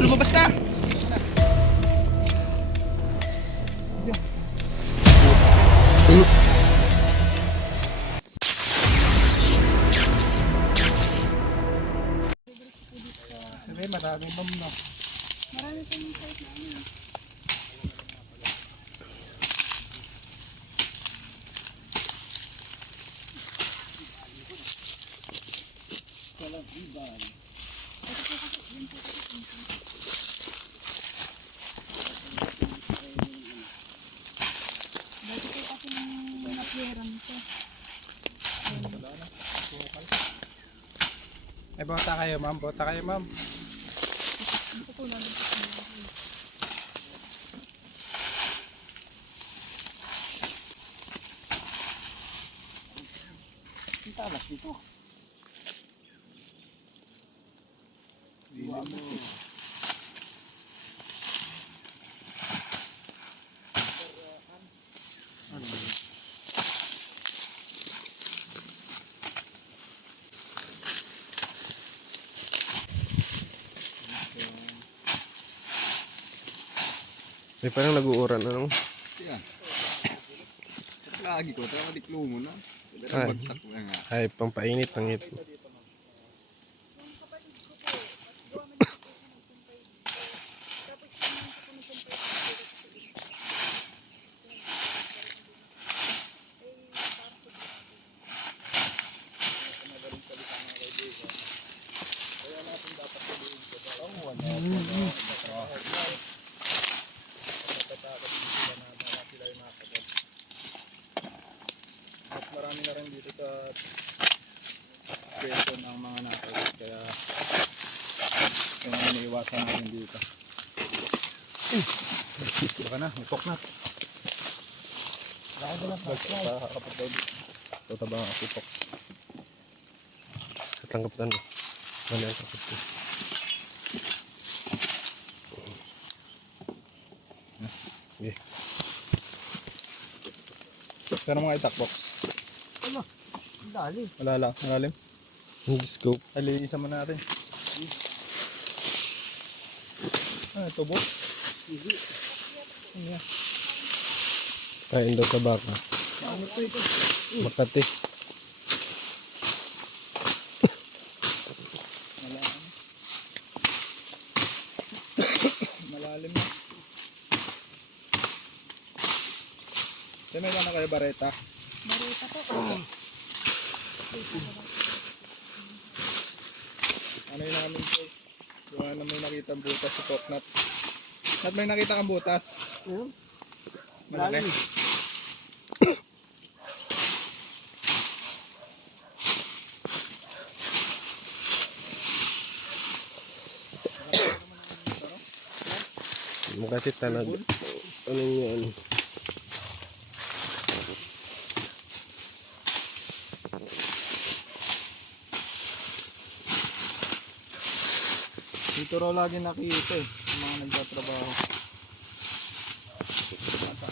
lumabas ka. Sabi, maraming ma'am na. Marami pa yung site na ano. Dati ko kasi nung napyeran ko. Ay, bota kayo ma'am, bota kayo ma'am. Ito ko lang ito. Ang talas dito. May parang nag-uuran, ano? Yan. Lagi ko, tara madiklo mo na. Ay. Bagsak na nga. Ay, pampainit ang ito. At marami na rin dito sa pwesto ng mga nakagod. Kaya yung mga iniiwasan natin dito. Baka na, may poknat. Kakapag daw dito. Ito tabang ang sipok. Katanggap na. Mali ang kapit ko. Okay. Pero mga itak box. Dali. Malala, malalim. Hindi scope. Alilisan mo natin. Ah, ito box. Ano yan? Kain daw sa baka. Ano ito ito? Makati. Malalim. Malalim na. May na kayo bareta. Marita po. Ano yun namin po? Yung ano may nakita ang butas sa poknat. At may nakita kang butas. Malaki. Makati tanag. Ano yun? Dito raw lagi nakita eh. Yung mga nagtatrabaho.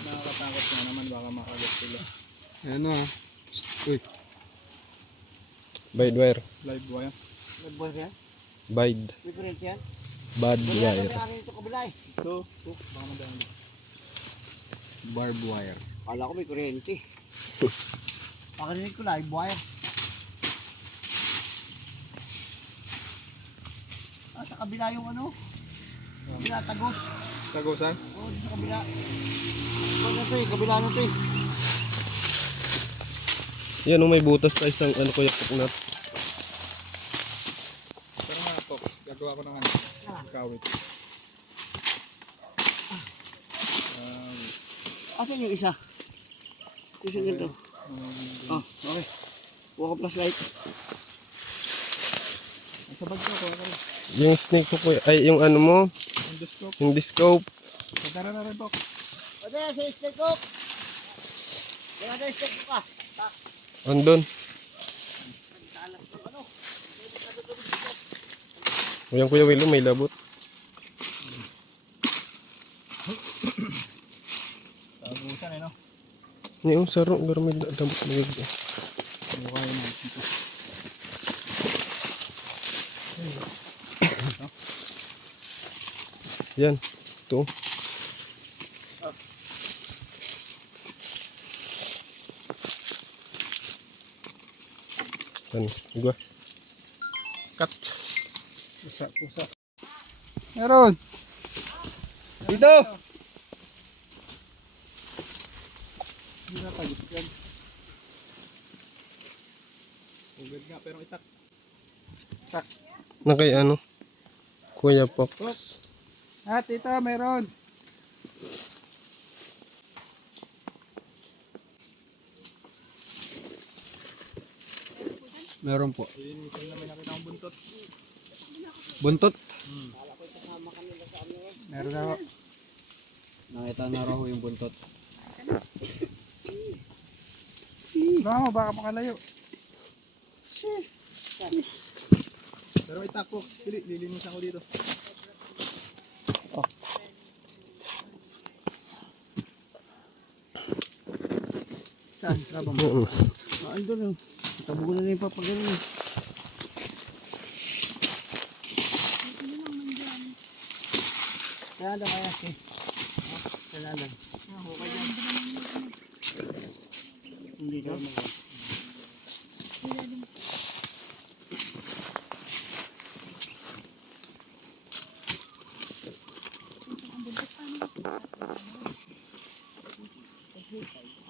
Nakakatakot nga naman baka makagat sila. Ayan o. Uy. Bide wire. Live wire. Nagbuwan yan? Bide. Different yan? Bad Wala wire. na may ito kabila eh. Ito. Baka madami. Barbed wire. Kala ko may kuryente. Pakarinig ko live wire. Ah, sa kabila yung ano? Kabila, tagos. Tagusan? Oo, dito sa kabila. Oo, na ito eh, kabila na ito eh. Yan, may butas na isang ano ko yung puknat. Pero nga po, gagawa ko ng ano. Kawit. Asan yung isa? Isa ganito. Oh, okay. Kuha ko flashlight. Sa bag ko, kuha ko rin. Yung snake ko po, ay yung ano mo, Endoscope. yung discope. Pagkara na rin po. Pwede, sa stick ko. Kaya na stick ko ka. Andun. Talas ng ano. Yung Kuya Willow may labot. Tagusan eh no? Yung saro, pero may labot na yun. Mukha yun dito. Yan. Ito. Yan. Iba. Cut. Pusa. Meron. Dito! Hindi na tagit yan. Ugad nga, pero itak. Na kay ano? Kuya Pox. Ah, tita, meron. Meron po. Ito na may nakita akong buntot. Buntot. Meron na ako. Nakita na raw yung buntot. Baka mo, baka makalayo. Pero itak po. Sili, lilinisan ko dito. Saan? Rabang. Oo. Andun yun. Tabugo na yung papagano yun. Kaya daw kaya si. Kaya lang. Hindi daw naman.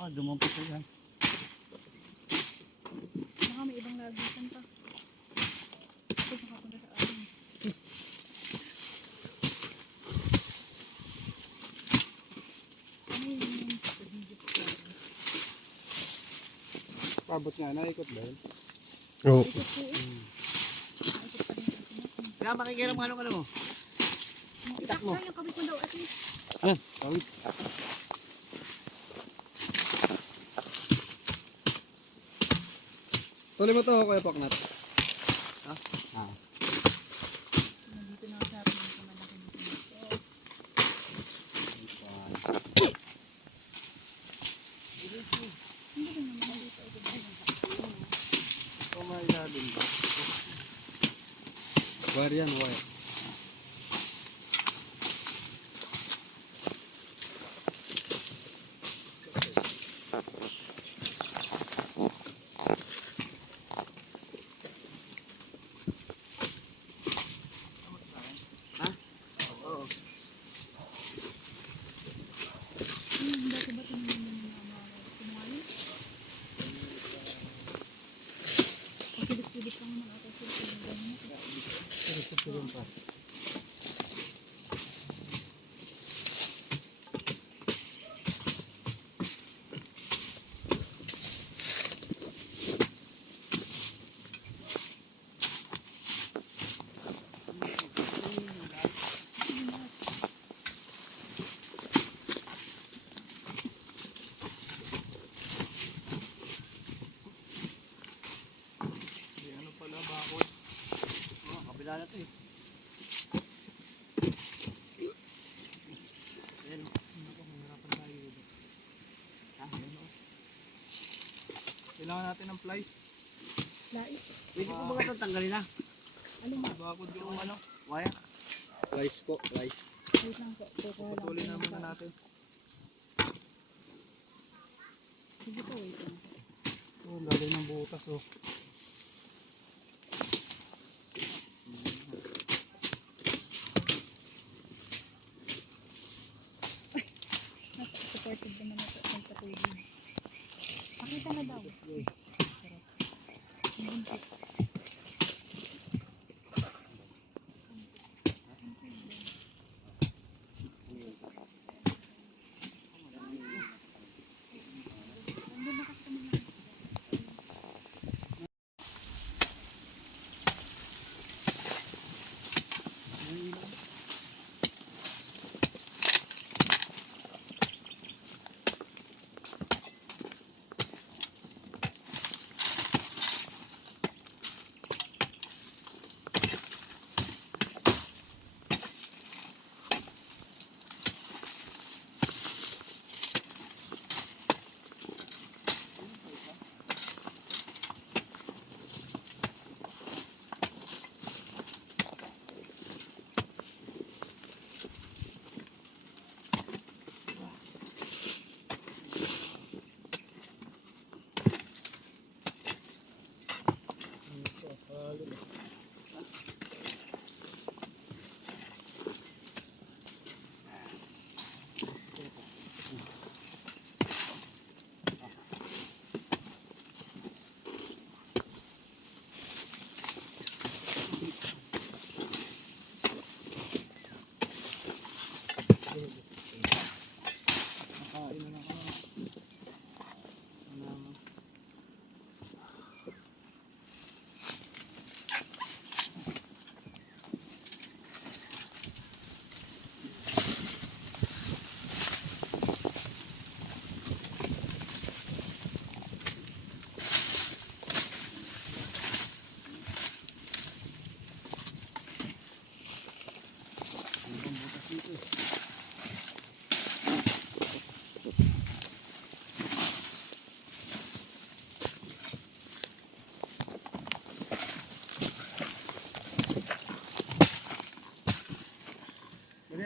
Dumampot na yan. Baka may ibang lagusan pa. Ito nakapunta sa akin. Ano yung Pabot nga, naikot ba yun? Oo. ikot po eh. Ikot pa rin ang sinat. Kaya makikiram ano mo? Itak mo. Yung kabit mo daw at least. Ano? Kawit. Tuloy mo to, Kuya Poknat. Nandito na ako sa akin. Dito malaki dito. Hindi ko naman dito. Ito may ilalim ba? Wire yan, wire. Dati ba tinanong mo yung mga kumain? Pagkilip-kilip lang naman ako sila. Ano pala, bakod? Kabila na ito eh. Ayan o. Kailangan natin ng plies. Lais. Pwede ko mga itong tanggalin na. Alin ba? Bakod yung ano. Wire. Slice po, slice. Wait lang po. Kukuha lang Patuloy po na ng muna tao. natin. Sige po, wait lang. Oh, galing ng butas oh. Supported naman na ito ng patulog. Pakita na daw. Sarap. Ang buntik.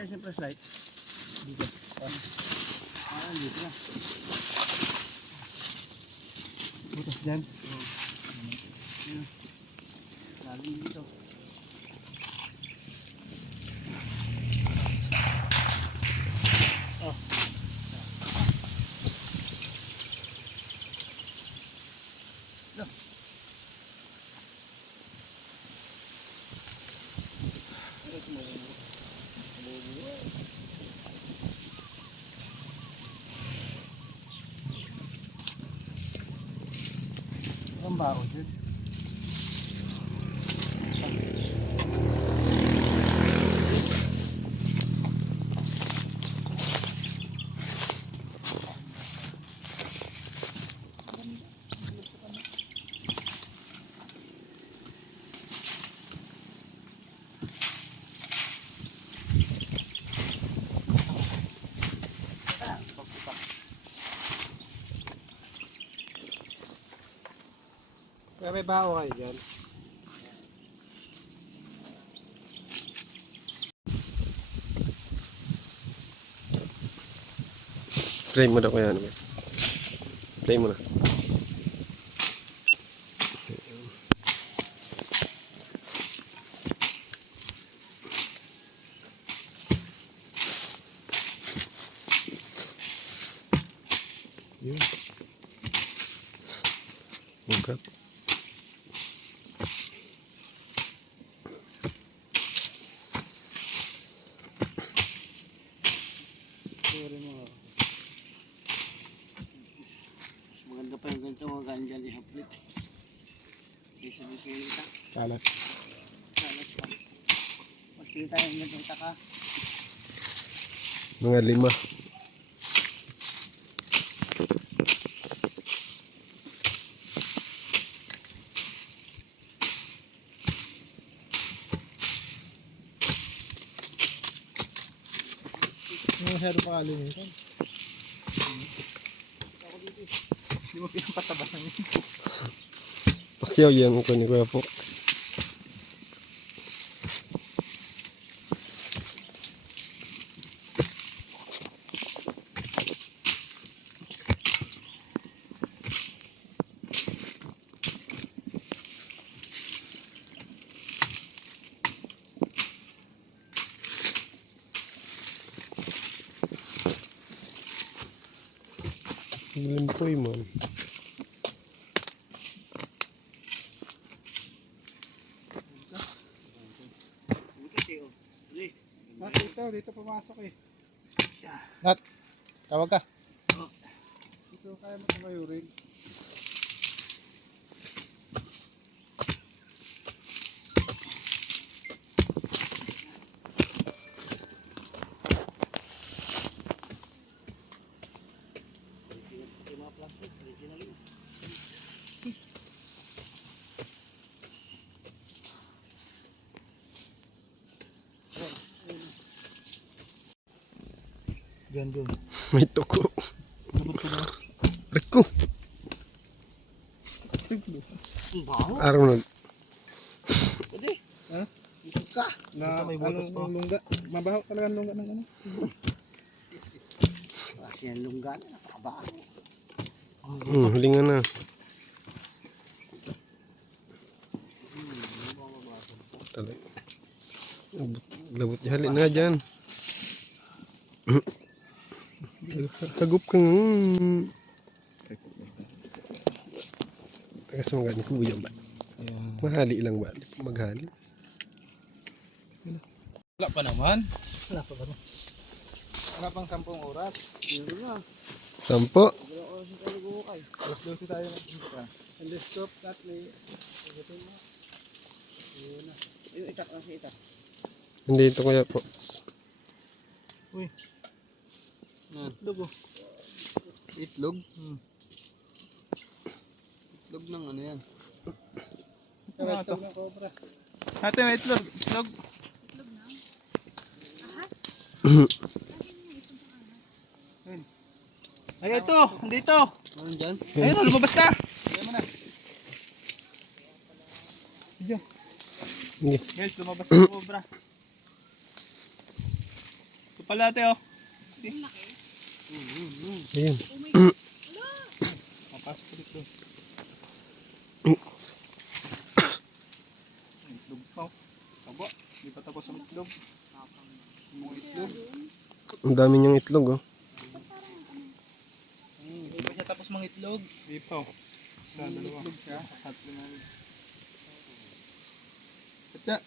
Kaya sa flashlight. Dito. Dito na. Butas dyan. Lalim dito. Ang bao dyan. Kaya may bao kayo dyan. Try mo na kuya naman. Try mo na. Yun. Bugat. Mas maganda pa yung ganito mga ganyan ihaplit. Kaysa dito yung ita. Kalat. Salat pa. Mas pili tayo ng ganito ita ka. Mga 5. Hindi masyado pakalinitan. Hindi mo pinapatabasan yun. Pakyaw yan ko ni Kuya Fox. Limpoy man. Kasi oh. Dali. Nat, dito pumasok eh. Nat, tawag ka. Oh. Dito kaya mo tumayo rin. Yung mga plastic, original yun. Diyan doon. May tuko. Labot ko ba? Rico. Ang baho. Arnold. Pwede. Ha? Ikot ka. Na may butas pa. Lungga. Mabaho talaga ang lungga ng ano. Kasi ang lungga na. Napakabaho. Hulingan na. Talay. Labot hali na dyan. Hagup ka nga. Tagas mga ni kuya ba? Mahali lang ba? Maghali. Wala pa naman. Wala pa ba? Wala pang 10 oras. Hindi na. 10. Wala ko kasi tayo gumukay. Alas 12 tayo mag-umpisa. And the stop that may... Ito mo. Ayun na. Ayun, itak lang si itak. Nandito kuya po. Uy. Yan. Itlog oh. Itlog? Itlog ng ano yan? Ano ito? Ate, may itlog. Itlog. Itlog na. Ahas? Ay, ito. Dito. Ano dyan? Ayun, lumabas ka. Ayan mo na. Video. Hindi. Guys, lumabas ang cobra. Kapalate oh. Ayun. Papasok ko dito. Itlog pa. Tabo. Hindi pa tapos ang itlog. Mga itlog. Ang dami niyang itlog oh. Hindi pa siya tapos mga itlog. Hindi pa oh. Isa, dalawa. Itlog siya. Tatlo na. Katya.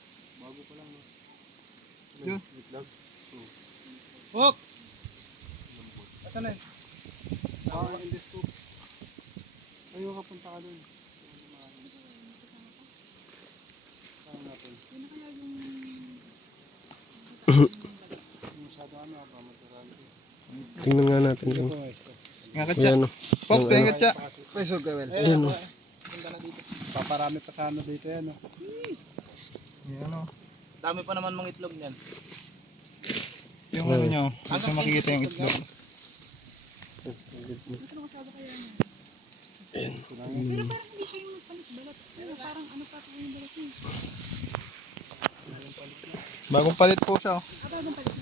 Bago pa lang. No? Yun. Itlog. Fox! Asa na eh? In this scoop. Ayaw ka punta ka dun. Saan natin? Masyado ano ba? Maturali. Tingnan nga natin yung. Nga Katya. Ayan oh. Fox, kaya Katya. Peso gawin. Ayan oh. Paparami pa sa ano dito yan. No? Yan oh. Dami pa naman mga itlog niyan. Yung ano nyo. Dito makikita yung itlog. Pero parang hindi siya yung palit-balat. Pero parang ano pa ito yung balat niya. Bagong palit po siya oh. Bagong palit.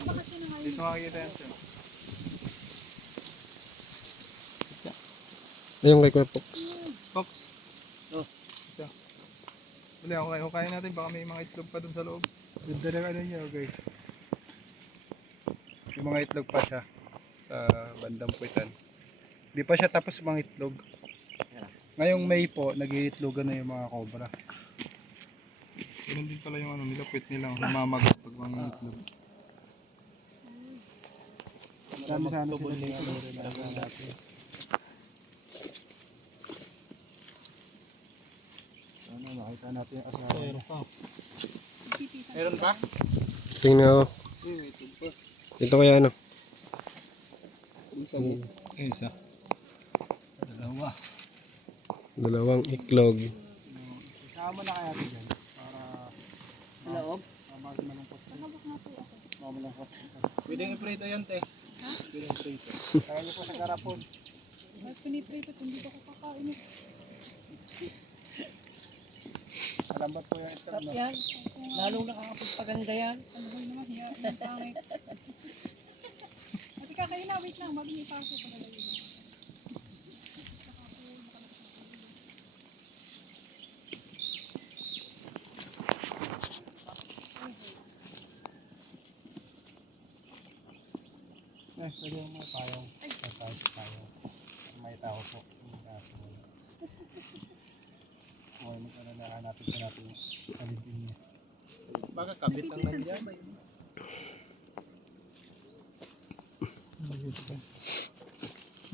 Baka siya na ngayon. Dito makikita yan siya. Ayun kay Kuya Fox. Fox. Oh. Ito. Bali ako kayo. Kaya natin. Baka may mga itlog pa dun sa loob. Ganda ng ano niya guys. Yung mga itlog pa siya. Sa bandang puwitan. Di pa siya tapos mga itlog. Ngayong May po, nag-iitlogan na yung mga cobra. Ganun din pala yung ano, nilapit nilang humamagat pag mga itlog. Dami sana sila dito. Ano, nakita natin yung asawa. Meron ba? Tingnan ako. Ito kaya ano. Isa. Dalawa. Dalawang iklog. Sama na kaya ito dyan. Para Loob? malungkot. Nakabak nga po ako. Malungkot. Pwedeng iprito yun, te. Pwedeng iprito. Kaya niyo po sa garapon. Bakit piniprito kung dito ko kakain? Malambat po yung itlog. No? Yan. Lalong nakakapagpaganda yan. Ano ba naman hiya? Ang pangit. At kakain na, wait lang. Bago may pasok pa nalagay ba? Pwede yung mga payong. Payong. May tao po. Yung kaso. Okay, magkakalaan natin sa natin yung alipin niya. Baka kabit ang nandiyan.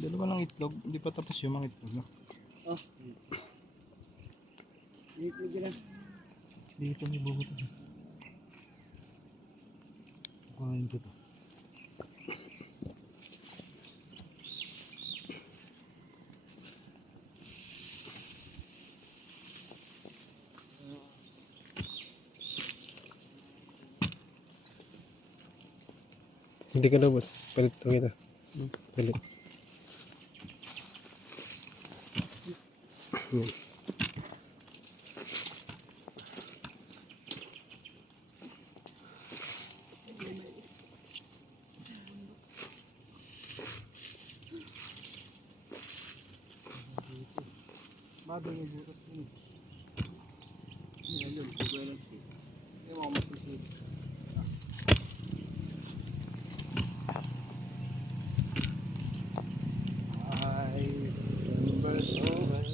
Dalawa lang itlog. Hindi pa tapos yung mga itlog. No? Oh. Itlog yan. Dito may bubuto. Kuhain ko to. Hindi ka daw boss. Palit ko kita. Palit. Bago yung butot yun. Yan yun. Yung mga mapisip. I remember so well.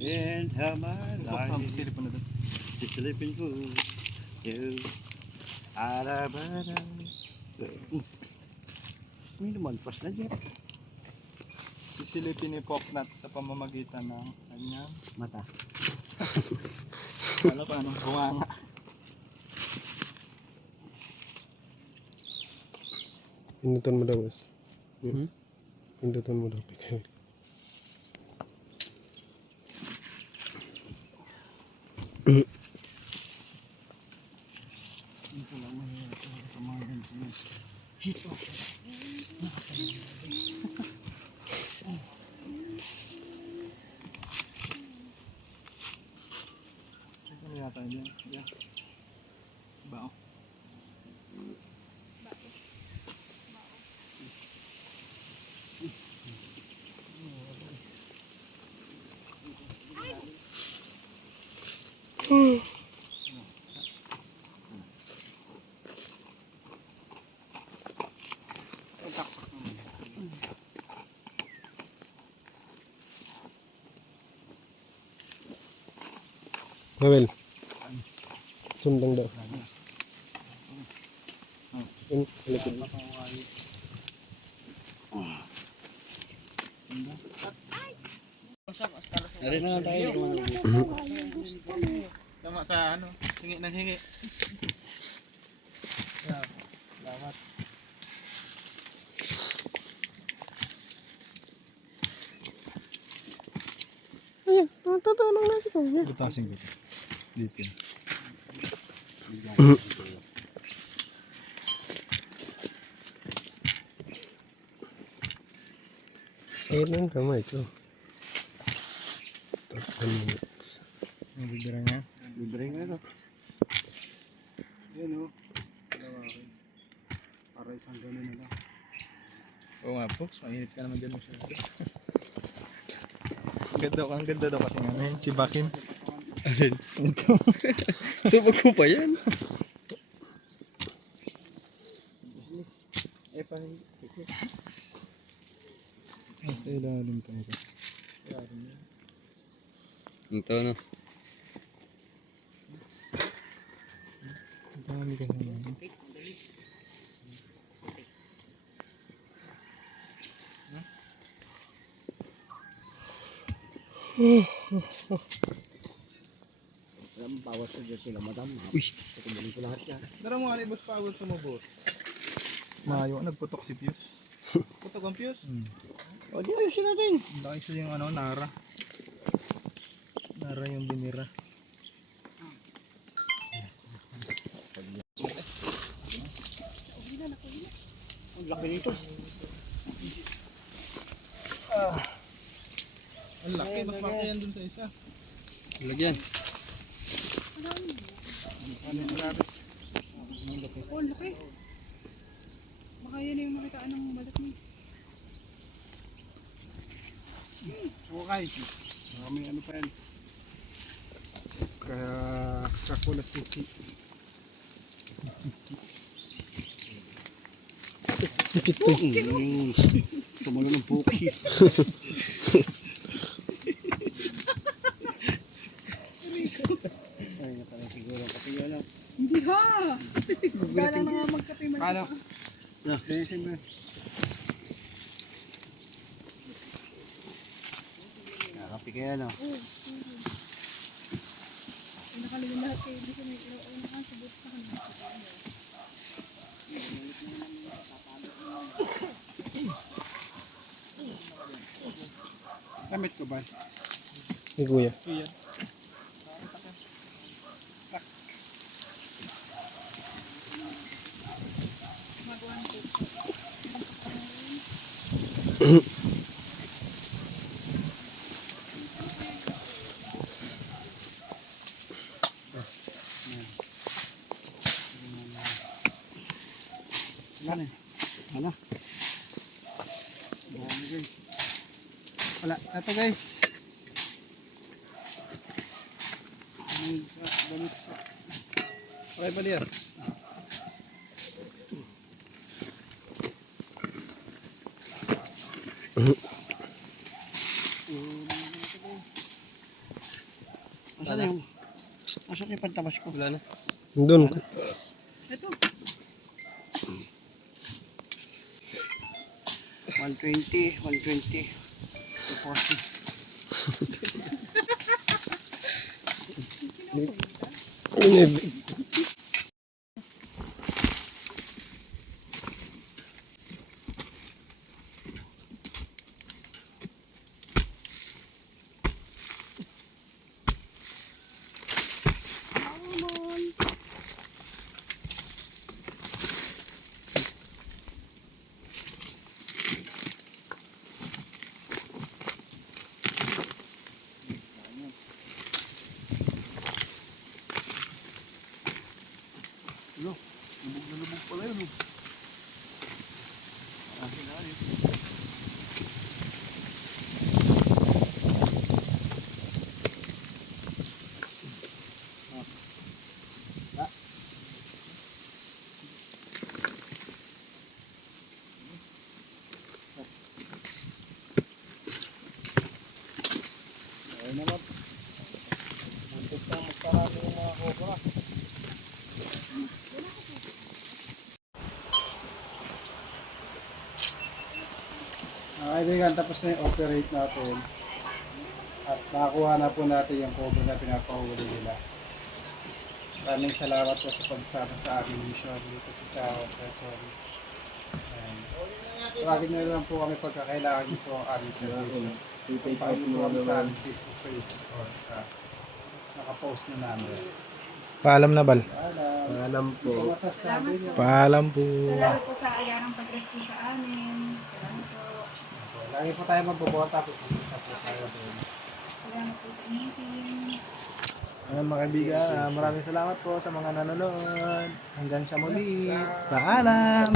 And how my life Silip po na doon. is slipping through you. Arabara. May lumalpas na dyan. Sisilipin ni Poknat sa pamamagitan ng kanyang Mata. wala pa anong bunganga. Pindutan mo daw boss. Pindutan mo daw. Mabel. Sundang daw. Yun, likod. Dari na tayo. Tama sa ano, hingi ng hingi. Yeah, salamat. Ayun, natutulong na si Kuya. Butasin ko. Dito. Sa'yo ng kamay ko. 10 minutes. Ang bibira niya. Libre nga ito. Yan o. Para isang gano'n na lang. Oo nga, Fox. Mainit ka naman dyan masyado. Ang ganda daw kasi nga. Ayun, si Bakim. Alin? Subok ko pa yan. Eh, parang... Sa ilalim tayo. Ilalim yan. Ito no. Ang dami ka naman. Alam, bawas sa Diyos sila, madam. Uy. Kukunin ko lahat yan. Dara mo nga, boss power sa mo, boss. Mayo, nagputok si Pius. Putok ang Pius? O, di ayusin natin. Laki siya yung ano, Nara. Nara yung binira. Ang laki nito. Ang laki, mas laki yan dun sa isa. Lagyan. Oh, laki. Baka yan na yung makitaan ng balat niya. Okay. Maraming ano pa yan. Kaya kakula sisi. Tumulo ng puki. Ay, nga pala siguro. Kasi yun lang. Hindi ha! Galang na nga magkape man. Paano? Linisin mo. Nakapi kaya no? Nakalagay lahat kayo. Hindi ko may nakasabot sa kanila. Damit ko ba? Ni Kuya. Iyan. Ano? Ano? Wala. Ito guys. Damit ko. Okay pa diyan. Asan yung pantabas ko? Wala na. Doon. Ito. 120, 120. 240. Lubog na lubog pala yun. Ayun naman. Mantik na masarap. mga cobra. Mga kaibigan, tapos na yung operate natin. At nakakuha na po natin yung cobra na pinapahuli nila. Maraming salamat po sa pagsama sa aming mission dito sa Chao, Quezon. Tawagin nyo lang po kami pagkakailangan nyo po ang aming service. Paano po kami sa aming Facebook page or sa nakapost na namin. Paalam na, Bal. Paalam po. Ito masasabi nyo. Paalam po. Salamat po sa agarang pag-rescue sa amin. Salamat po. Lagi po tayo magbobota. Pupunta po tayo doon. Salamat po sa inyong team. Ayan mga kaibigan, maraming salamat po sa mga nanonood. Hanggang sa muli. Paalam!